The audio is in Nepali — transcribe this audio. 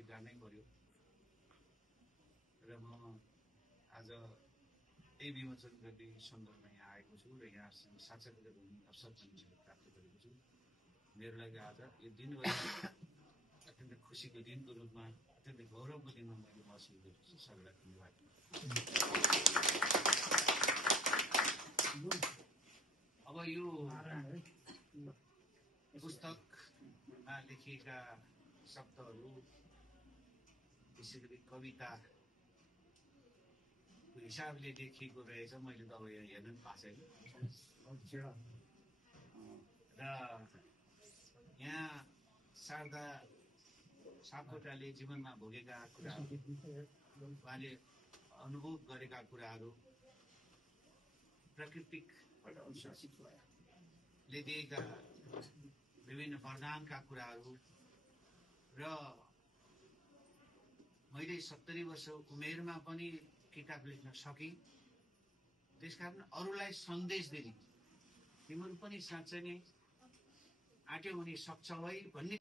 स्वीकार्नै पर्यो र म आज यही विमोचन गर्ने सन्दर्भमा यहाँ आएको छु र यहाँसँग साक्षात्कार गर्ने अवसर पनि मैले प्राप्त गरेको छु। मेरो लागि आज यो दिन अत्यन्त खुसीको दिनको रूपमा अत्यन्त गौरवको दिनमा मैले महसुस गरेको छु। सबैलाई धन्यवाद। अब यो पुस्तकमा लेखिएका शब्दहरू विशेष गरी कविताको हिसाबले लेखिएको रहेछ। मैले त अब यहाँ हेर्न पनि पाएको छैन र यहाँ शारदा सापकोटाले जीवनमा भोगेका कुराहरू, उहाँले अनुभव गरेका कुराहरू, प्रकृतिले दिएका विभिन्न वरदानका कुराहरू र मैले 70 वर्ष उमेरमा पनि किताब लेख्न सकेँ। त्यसकारण अरूलाई सन्देश दिने, तिमीहरू पनि साँच्चै नै आट्यौ भने सक्छौ है भन्ने